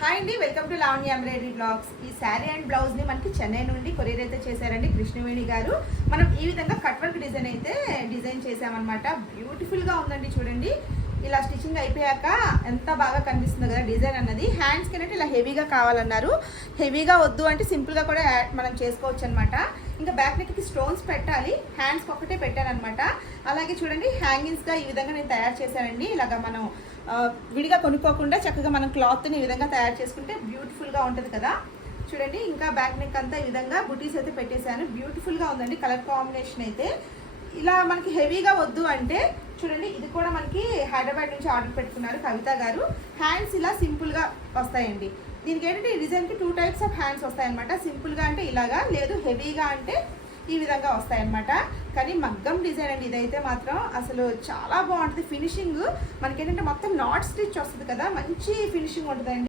Hi అండి, welcome to Lavanya embroidery blogs. ఈ sari and బ్లౌజ్ని మనకి చెన్నై నుండి కొరియర్ అయితే చేశారండి కృష్ణవేణి గారు. మనం ఈ విధంగా కట్ వర్క్ డిజైన్ అయితే డిజైన్ చేసామన్నమాట. బ్యూటిఫుల్గా ఉందండి, చూడండి. ఇలా స్టిచ్చింగ్ అయిపోయాక ఎంత బాగా కనిపిస్తుంది కదా డిజైన్ అన్నది. హ్యాండ్స్కి అనేది ఇలా హెవీగా కావాలన్నారు. హెవీగా వద్దు అంటే సింపుల్గా కూడా మనం చేసుకోవచ్చు అనమాట. ఇంకా బ్యాక్ నెక్కి స్టోన్స్ పెట్టాలి, హ్యాండ్స్కి ఒక్కటే పెట్టానమాట. అలాగే చూడండి, హ్యాంగింగ్స్గా ఈ విధంగా నేను తయారు చేశానండి. ఇలాగా మనం విడిగా కొనుక్కోకుండా చక్కగా మనం క్లాత్ని ఈ విధంగా తయారు చేసుకుంటే బ్యూటిఫుల్గా ఉంటుంది కదా. చూడండి, ఇంకా బ్యాక్ నెక్ అంతా ఈ విధంగా బుటీస్ అయితే పెట్టేశాను. బ్యూటిఫుల్గా ఉందండి కలర్ కాంబినేషన్ అయితే. ఇలా మనకి హెవీగా వద్దు అంటే చూడండి, ఇది కూడా మనకి హైదరాబాద్ నుంచి ఆర్డర్ పెట్టుకున్నారు కవిత గారు. హ్యాండ్స్ ఇలా సింపుల్గా వస్తాయండి. దీనికి ఏంటంటే ఈ డిజైన్కి 2 టైప్స్ ఆఫ్ హ్యాండ్స్ వస్తాయన్నమాట. సింపుల్గా అంటే ఇలాగా, లేదు హెవీగా అంటే ఈ విధంగా వస్తాయన్నమాట. కానీ మగ్గం డిజైన్ అండి ఇదైతే మాత్రం అసలు చాలా బాగుంటుంది. ఫినిషింగ్ మనకి ఏంటంటే మొత్తం నాట్ స్టిచ్ వస్తుంది కదా, మంచి ఫినిషింగ్ ఉంటుందండి.